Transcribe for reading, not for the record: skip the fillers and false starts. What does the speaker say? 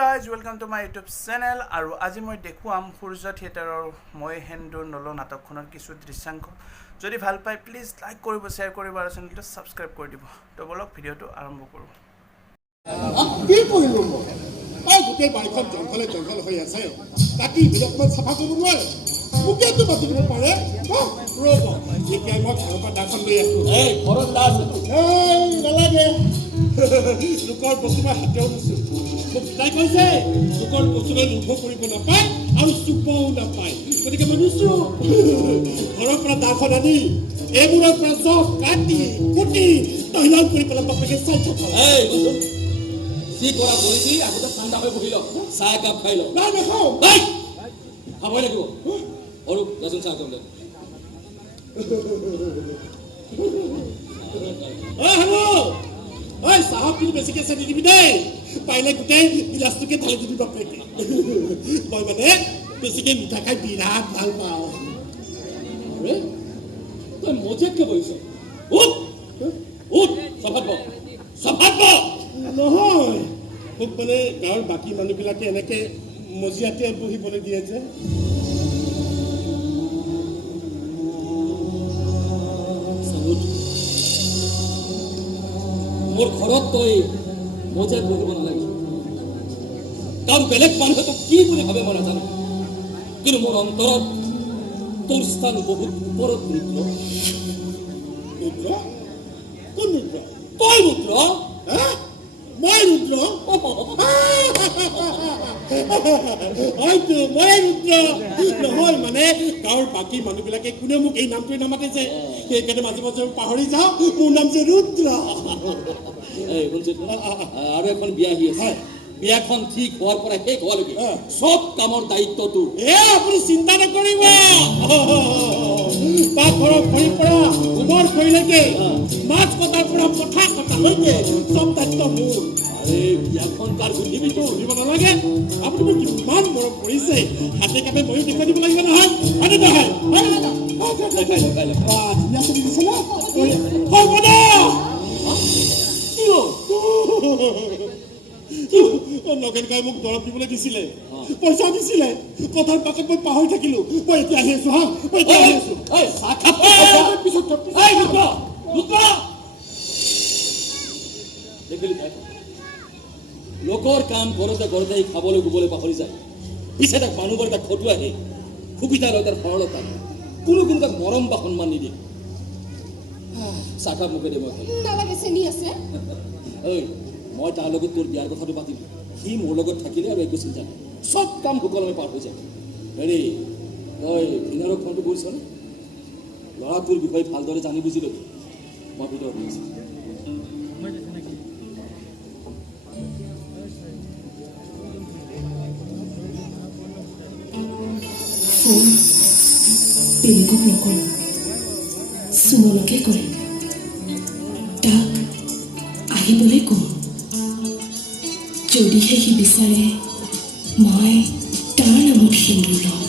Hey guys, welcome to my YouTube channel. আৰু আজি মই দেখুৱাম সূৰ্য থিয়েটাৰৰ মই হেন্দুৰ নলো নাটকখনৰ কিছু দৃশ্যাংশ যদি ভাল পাই প্লিজ লাইক কৰিব শেয়াৰ কৰিব আৰু চেনেলটো সাবস্ক্ৰাইব কৰি দিব তো বলক ভিডিওটো আৰম্ভ কৰো কি কৰিলো মই তাই গোটেই বাইকত জংঘল হৈ আছে কাটি বিলাক মই সাফা কৰিব নোৱাৰে মুকেটো বাতিব পাৰে ৰব এতিয়া মই ঘৰৰ পৰা দাখন লৈ আছো এই ঘৰত দাস এই নালাগে লোকৰ বস্তুবা হাতেও নিছো তাই কৈছে লোকৰ বস্তুলৈ লোভ কৰিব নাপায় আৰু চুপও নাপায় গতিকে মই নিছো ঘৰৰ পৰা দাখন আনি এইবোৰৰ পৰা চব কাটি কুটি তৈয়াৰ কৰি পেলাই বাপেকে চাই থকা এই সি কৰা কৰিছি আগতে ঠাণ্ডা হৈ বহিল চাহ একাপ খাই ল নাই নাখাওঁ এই খাবই লাগিব আৰু লাচোন চাহ কৰিলে হেল্ল' ঐ চাহত কিন্তু বেছিকৈ চেনি দিবি দেই পাৰিলে গোটেই গিলাচটোকে ঢালি দিবি বাপেকে মই মানে বেছিকৈ মিঠা খাই বিৰাট ভাল পাওঁ তই মজিয়াতকৈ বহিছ উঠ উঠ চফাত নহয় মোক মানে গাঁৱৰ বাকী মানুহবিলাকে এনেকে মজিয়াতে বহিবলৈ দিয়ে যে মোৰ ঘৰত তই মজিয়াত বহিব নালাগে কাৰণ বেলেগ মানুহে তোক কি বুলি ভাবে মই নাজানো কিন্তু মোৰ অন্তৰত তোৰ স্থান বহুত ওপৰত ৰুদ্ৰ কোন ৰুদ্ৰ তই ৰুদ্ৰ মই ৰুদ্ৰ হয়তো মই ৰুদ্ৰ নহয় মানে গাঁৱৰ বাকী মানুহবিলাকে কোনে মোক এই নামটোৱে নামাতিছে সেইকাৰণে মাজে মাজে পাহৰি যাওঁ মোৰ নাম যে ৰুদ্ৰ আৰু এখন বিয়া আহি আছে বিয়াখন ঠিক হোৱাৰ পৰা শেষ হোৱালৈকে চব কামৰ দায়িত্ব তোৰ আপুনি চিন্তা নকৰিব পাকঘৰৰ খৰিৰ পৰা গোবৰ খৰিলৈকে মাছ কটাৰ পৰা পথা কটালৈকে চব দায়িত্ব মোৰ বিয়াখন তাৰ সুধিবিতো সুধিব নালাগে আপুনি মোক কিমান মৰম কৰিছে হাতে কাপে ময়ো দেখুৱাই দিব লাগিব নহয় হয়নে নহয় নগেন গাই মোক দৰৱ দিবলৈ দিছিলে পইচা দিছিলে কথাৰ পাছত মই পাহৰি থাকিলো মই এতিয়া আহি আছো হা মই এতিয়া আহি আছো লোকৰ কাম কৰোঁতে কৰোঁতে খাবলৈ গোবলৈ পাহৰি যায় পিছে তাক মানুহবোৰ তাক খটুৱাই আহে সুবিধা লয় তাৰ সৰলতা কোনো তাক মৰম বা সন্মান নিদিয়ে চাহকাপ মুখে দিব মই তাৰ লগত তোৰ বিয়াৰ কথাটো পাতিম সি মোৰ লগত থাকিলে আৰু একো চিন্তা নাই চব কাম সুকলমে পাৰ হৈ যায় হেৰি তই ভিনাৰক ফোনটো কৰিছনে ল'ৰাটোৰ বিষয়ে ভালদৰে জানি বুজি ল'বি মই ভিতৰত গৈছোঁ বেলেগক নকৰোঁ সুমনকে কৰিম তাক আহিবলৈ কওঁ যদিহে সি বিচাৰে মই তাৰ নামত সেন্দুৰ লওঁ